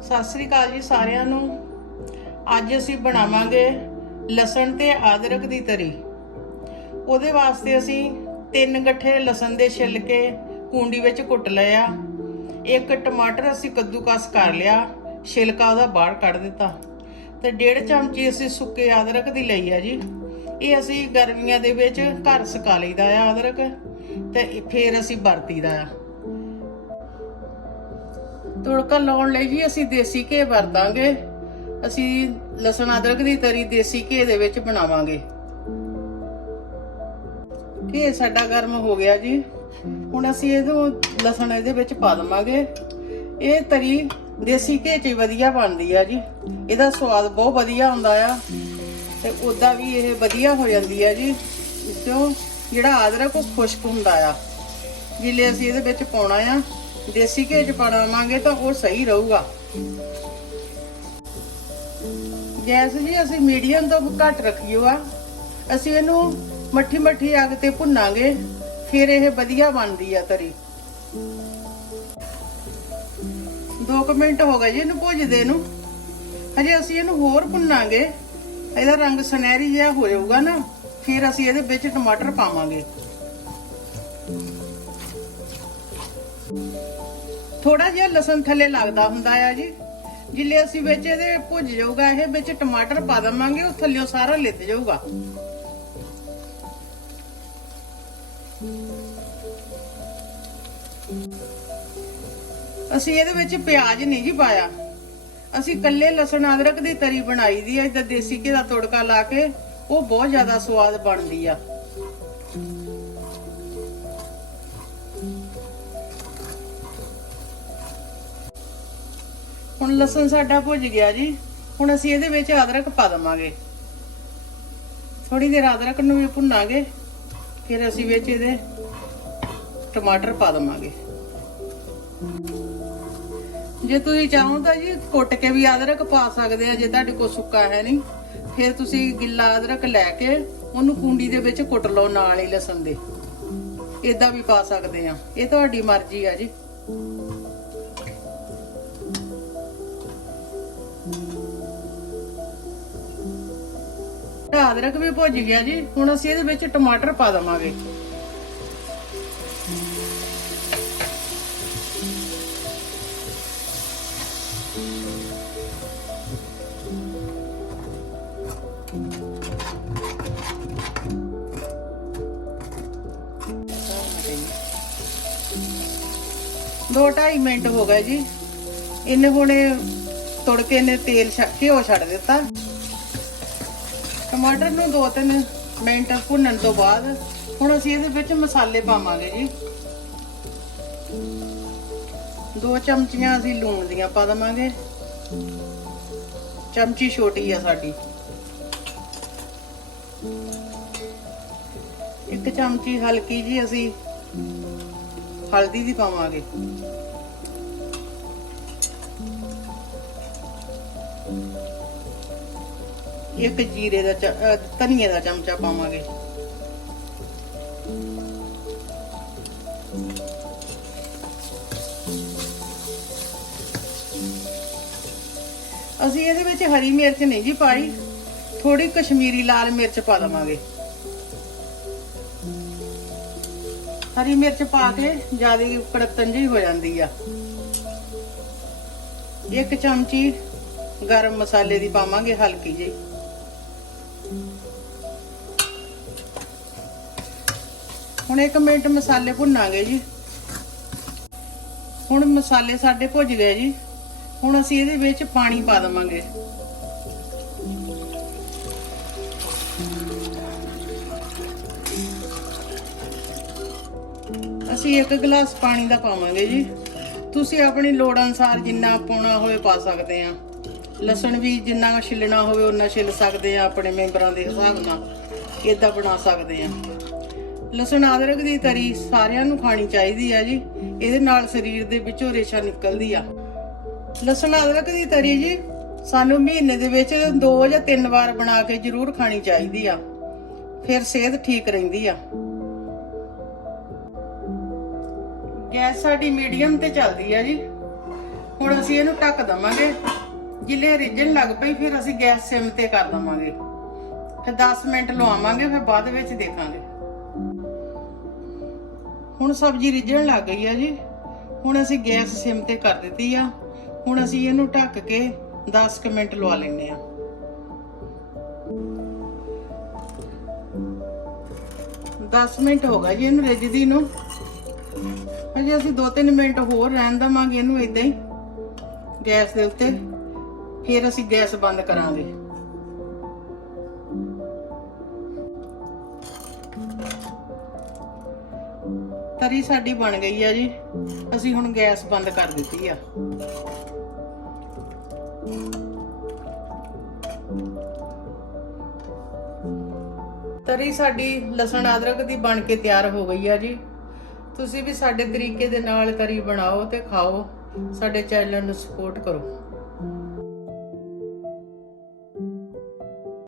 सत श्री अकाल जी सारिਆਂ ਨੂੰ। ਅੱਜ ਅਸੀਂ ਬਣਾਵਾਂਗੇ ਲਸਣ ਤੇ ਅਦਰਕ ਦੀ ਤਰੀ। ਉਹਦੇ ਵਾਸਤੇ ਅਸੀਂ 3 ਗੱਠੇ ਲਸਣ ਦੇ ਛਿਲਕੇ ਕੂੰਡੀ ਵਿੱਚ ਕੁੱਟ ਲਏ ਆ। ਇੱਕ ਟਮਾਟਰ ਅਸੀਂ ਕੱਦੂਕਸ ਕਰ ਲਿਆ, ਛਿਲਕਾ ਉਹਦਾ ਬਾਹਰ ਕੱਢ ਦਿੱਤਾ। ਤੇ 1.5 ਚਮਚੀ ਅਸੀਂ ਸੁੱਕੇ ਅਦਰਕ ਦੀ ਲਈ ਆ ਜੀ। ਇਹ ਅਸੀਂ ਗਰਮੀਆਂ ਦੇ ਵਿੱਚ ਘਰ ਸੁਕਾ ਲਈਦਾ ਆ ਅਦਰਕ, ਤੇ ਫਿਰ ਅਸੀਂ ਵਰਤੀਦਾ ਆ। ਤੜਕਾ ਲਾਉਣ ਲਈ ਜੀ ਅਸੀਂ ਦੇਸੀ ਘੀ ਵਰਤਾਂਗੇ। ਅਸੀਂ ਲਸਣ ਅਦਰਕ ਦੀ ਤਰੀ ਦੇਸੀ ਘੀ ਦੇ ਵਿੱਚ ਬਣਾਵਾਂਗੇ। ਘੀ ਸਾਡਾ ਗਰਮ ਹੋ ਗਿਆ ਜੀ। ਹੁਣ ਅਸੀਂ ਲਸਣ ਇਹਦੇ ਵਿੱਚ ਪਾ ਦਵਾਂਗੇ। ਇਹ ਤਰੀ ਦੇਸੀ ਘੀ 'ਚ ਵਧੀਆ ਬਣਦੀ ਆ ਜੀ। ਇਹਦਾ ਸਵਾਦ ਬਹੁਤ ਵਧੀਆ ਹੁੰਦਾ ਆ, ਤੇ ਉਦਾਂ ਵੀ ਇਹ ਵਧੀਆ ਹੋ ਜਾਂਦੀ ਆ ਜੀ, ਕਿਉਂ ਜਿਹੜਾ ਅਦਰਕ ਉਹ ਖੁਸ਼ਕ ਹੁੰਦਾ ਆ। ਜਿਲੇ ਅਸੀਂ ਇਹਦੇ ਵਿੱਚ ਪਾਉਣਾ ਆ ਦੇਸੀ ਘੀ 'ਚ ਪਾਵਾਂਗੇ ਤਾਂ ਉਹ ਸਹੀ ਰਹੂਗਾ। ਗੈਸ ਜੀ ਅਸੀਂ ਮੀਡੀਅਮ ਤੋਂ ਘੱਟ ਰੱਖੀਓ ਆ। ਅਸੀਂ ਇਹਨੂੰ ਮੱਠੀ ਮੱਠੀ ਅੱਗ ਤੇ ਭੁੰਨਾਂਗੇ, ਫਿਰ ਇਹ ਵਧੀਆ ਬਣਦੀ ਆ ਤਰੀ। 2 ਮਿੰਟ ਹੋ ਗਏ ਜੀ ਇਹਨੂੰ ਭੁੱਜਦੇ ਨੂੰ। ਹਜੇ ਅਸੀਂ ਇਹਨੂੰ ਹੋਰ ਭੁੰਨਾਂਗੇ। ਇਹਦਾ ਰੰਗ ਸੁਨਹਿਰੀ ਜਿਹਾ ਹੋ ਜਾਊਗਾ ਨਾ, ਫਿਰ ਅਸੀਂ ਇਹਦੇ ਵਿੱਚ ਟਮਾਟਰ ਪਾਵਾਂਗੇ। ਥੋੜਾ ਜਿਹਾ ਲਸਣ ਥੱਲੇ ਲੱਗਦਾ ਹੁੰਦਾ ਆ ਜੀ। ਜਿੱਲੇ ਅਸੀਂ ਵਿੱਚ ਇਹਦੇ ਭੁੱਜ ਜਾਊਗਾ, ਇਹ ਵਿੱਚ ਟਮਾਟਰ ਪਾ ਦਵਾਂਗੇ, ਉਹ ਥੱਲਿਓਂ ਸਾਰਾ ਲਿੱਤ ਜਾਊਗਾ। ਅਸੀਂ ਇਹਦੇ ਵਿੱਚ ਪਿਆਜ਼ ਨਹੀਂ ਜੀ ਪਾਇਆ। ਅਸੀਂ ਕੱਲੇ ਲਸਣ ਅਦਰਕ ਦੀ ਤਰੀ ਬਣਾਈ ਦੀ ਆ। ਇਦਾਂ ਦੇਸੀ ਘੀ ਦਾ ਤੜਕਾ ਲਾ ਕੇ ਉਹ ਬਹੁਤ ਜ਼ਿਆਦਾ ਸਵਾਦ ਬਣਦੀ ਆ। ਹੁਣ ਲਸਣ ਸਾਡਾ ਭੁੱਜ ਗਿਆ ਜੀ। ਹੁਣ ਅਸੀਂ ਇਹਦੇ ਵਿੱਚ ਅਦਰਕ ਪਾ ਦਵਾਂਗੇ। ਥੋੜੀ ਦੇਰ ਅਦਰਕ ਨੂੰ ਵੀ ਭੁੰਨਾਂਗੇ, ਫਿਰ ਅਸੀਂ ਵਿੱਚ ਇਹਦੇ ਟਮਾਟਰ ਪਾ ਦਵਾਂਗੇ। ਜੇ ਤੁਸੀਂ ਚਾਹੋ ਤਾਂ ਜੀ ਕੁੱਟ ਕੇ ਵੀ ਅਦਰਕ ਪਾ ਸਕਦੇ ਆ। ਜੇ ਤੁਹਾਡੇ ਕੋਲ ਸੁੱਕਾ ਹੈ ਨਹੀਂ, ਫਿਰ ਤੁਸੀਂ ਗਿੱਲਾ ਅਦਰਕ ਲੈ ਕੇ ਉਹਨੂੰ ਕੂੰਡੀ ਦੇ ਵਿੱਚ ਕੁੱਟ ਲਓ ਨਾਲ ਹੀ ਲਸਣ ਦੇ। ਇਦਾਂ ਵੀ ਪਾ ਸਕਦੇ ਆ, ਇਹ ਤੁਹਾਡੀ ਮਰਜ਼ੀ ਆ ਜੀ। ਅਦਰਕ ਵੀ ਭੁੱਜ ਗਿਆ ਜੀ। ਹੁਣ ਅਸੀਂ ਇਹਦੇ ਵਿੱਚ ਟਮਾਟਰ ਪਾ ਦਵਾਂਗੇ। ਦੋ 2.5 ਮਿੰਟ ਹੋ ਗਏ ਜੀ। ਇਹਨੇ ਹੁਣ ਤੜਕੇ ਨੇ ਤੇਲ ਘਿਓ ਛੱਡ ਦਿੱਤਾ। ਟਮਾਟਰ ਨੂੰ 2-3 ਮਿੰਟ ਭੁੰਨਣ ਤੋਂ ਬਾਅਦ ਹੁਣ ਅਸੀਂ ਇਹਦੇ ਵਿੱਚ ਮਸਾਲੇ ਪਾਵਾਂਗੇ ਜੀ। 2 ਚਮਚੀਆਂ ਅਸੀਂ ਲੂਣ ਦੀਆਂ ਪਾ ਦਵਾਂਗੇ। ਚਮਚੀ ਛੋਟੀ ਆ ਸਾਡੀ। 1 ਚਮਚੀ ਹਲਕੀ ਜੀ ਅਸੀਂ ਹਲਦੀ ਦੀ ਪਾਵਾਂਗੇ। ਇੱਕ ਜੀਰੇ ਦਾ ਧਨੀਏ ਦਾ ਚਮਚਾ ਪਾਵਾਂਗੇ। ਅਸੀਂ ਇਹਦੇ ਵਿੱਚ ਹਰੀ ਮਿਰਚ ਨਹੀਂ ਜੀ ਪਾਈ, ਥੋੜੀ ਕਸ਼ਮੀਰੀ ਲਾਲ ਮਿਰਚ ਪਾ ਦਵਾਂਗੇ। ਹਰੀ ਮਿਰਚ ਪਾ ਕੇ ਜਿਆਦਾ ਕੜਤਨ ਜਿਹੀ ਹੋ ਜਾਂਦੀ ਆ। 1 ਚਮਚੀ ਗਰਮ ਮਸਾਲੇ ਦੀ ਪਾਵਾਂਗੇ, ਹਲਕੀ ਜਿਹੀ। ਹੁਣ 1 ਮਿੰਟ ਮਸਾਲੇ ਭੁੰਨਾਂਗੇ ਜੀ। ਹੁਣ ਮਸਾਲੇ ਸਾਡੇ ਭੁੱਜ ਗਏ ਜੀ। ਹੁਣ ਅਸੀਂ ਇਹਦੇ ਵਿੱਚ ਪਾਣੀ ਪਾ ਦਵਾਂਗੇ। ਅਸੀਂ 1 ਗਲਾਸ ਪਾਣੀ ਦਾ ਪਾਵਾਂਗੇ ਜੀ। ਤੁਸੀਂ ਆਪਣੀ ਲੋੜ ਅਨੁਸਾਰ ਜਿੰਨਾ ਪਾਉਣਾ ਹੋਵੇ ਪਾ ਸਕਦੇ ਆ। ਲਸਣ ਵੀ ਜਿੰਨਾ ਛਿੱਲਣਾ ਹੋਵੇ ਉਹਨਾਂ ਛਿੱਲ ਸਕਦੇ ਆ, ਆਪਣੇ ਮੈਂਬਰਾਂ ਦੇ ਹਿਸਾਬ ਨਾਲ ਇਦਾਂ ਬਣਾ ਸਕਦੇ ਆ। ਲਸਣ ਅਦਰਕ ਦੀ ਤਰੀ ਸਾਰਿਆਂ ਨੂੰ ਖਾਣੀ ਚਾਹੀਦੀ ਆ ਜੀ। ਇਹਦੇ ਨਾਲ ਸਰੀਰ ਦੇ ਵਿੱਚੋਂ ਰੇਸ਼ਾ ਨਿਕਲਦੀ ਆ। ਲਸਣ ਅਦਰਕ ਦੀ ਤਰੀ ਜੀ ਸਾਨੂੰ ਮਹੀਨੇ ਦੇ ਵਿੱਚ 2 ਜਾਂ 3 ਵਾਰ ਬਣਾ ਕੇ ਜ਼ਰੂਰ ਖਾਣੀ ਚਾਹੀਦੀ ਆ, ਫਿਰ ਸਿਹਤ ਠੀਕ ਰਹਿੰਦੀ ਆ। ਗੈਸ ਸਾਡੀ ਮੀਡੀਅਮ ਤੇ ਚੱਲਦੀ ਆ ਜੀ। ਹੁਣ ਅਸੀਂ ਇਹਨੂੰ ਢੱਕ ਦਵਾਂਗੇ। ਜਿਲੇ ਰਿੱਝਣ ਲੱਗ ਪਈ ਫਿਰ ਅਸੀਂ ਗੈਸ ਸਿਮ ਤੇ ਕਰ ਦਵਾਂਗੇ। ਫਿਰ 10 ਮਿੰਟ ਲਵਾਵਾਂਗੇ, ਫਿਰ ਬਾਅਦ ਵਿੱਚ ਦੇਖਾਂਗੇ। ਹੁਣ ਸਬਜ਼ੀ ਰਿੱਝਣ ਲੱਗ ਗਈ ਆ ਜੀ। ਹੁਣ ਅਸੀਂ ਗੈਸ ਸਿਮ ਤੇ ਕਰ ਦਿੱਤੀ ਆ। ਹੁਣ ਅਸੀਂ ਇਹਨੂੰ ਢੱਕ ਕੇ 10 ਮਿੰਟ ਲਵਾ ਲੈਂਦੇ ਆ। दस मिनट हो गए जी ਇਹਨੂੰ ਰਿੱਝਦੀ ਨੂੰ। ਅਜੇ ਅਸੀਂ 2-3 ਮਿੰਟ ਹੋਰ ਰਹਿਣ ਦਵਾਂਗੇ ਇਹਨੂੰ ਇਦਾਂ ਹੀ ਗੈਸ ਦੇ ਉੱਤੇ। ਫਿਰ ਅਸੀਂ ਗੈਸ ਬੰਦ ਕਰਾਂਗੇ। ਤਰੀ ਸਾਡੀ ਬਣ ਗਈ ਆ ਜੀ। ਅਸੀਂ ਹੁਣ ਗੈਸ ਬੰਦ ਕਰ ਦਿੱਤੀ ਆ। ਤਰੀ ਸਾਡੀ ਲਸਣ ਅਦਰਕ ਦੀ ਬਣ ਕੇ ਤਿਆਰ ਹੋ ਗਈ ਆ ਜੀ। ਤੁਸੀਂ ਵੀ ਸਾਡੇ ਤਰੀਕੇ ਦੇ ਨਾਲ ਤਰੀ ਬਣਾਓ ਤੇ ਖਾਓ। ਸਾਡੇ ਚੈਨਲ ਨੂੰ ਸਪੋਰਟ ਕਰੋ।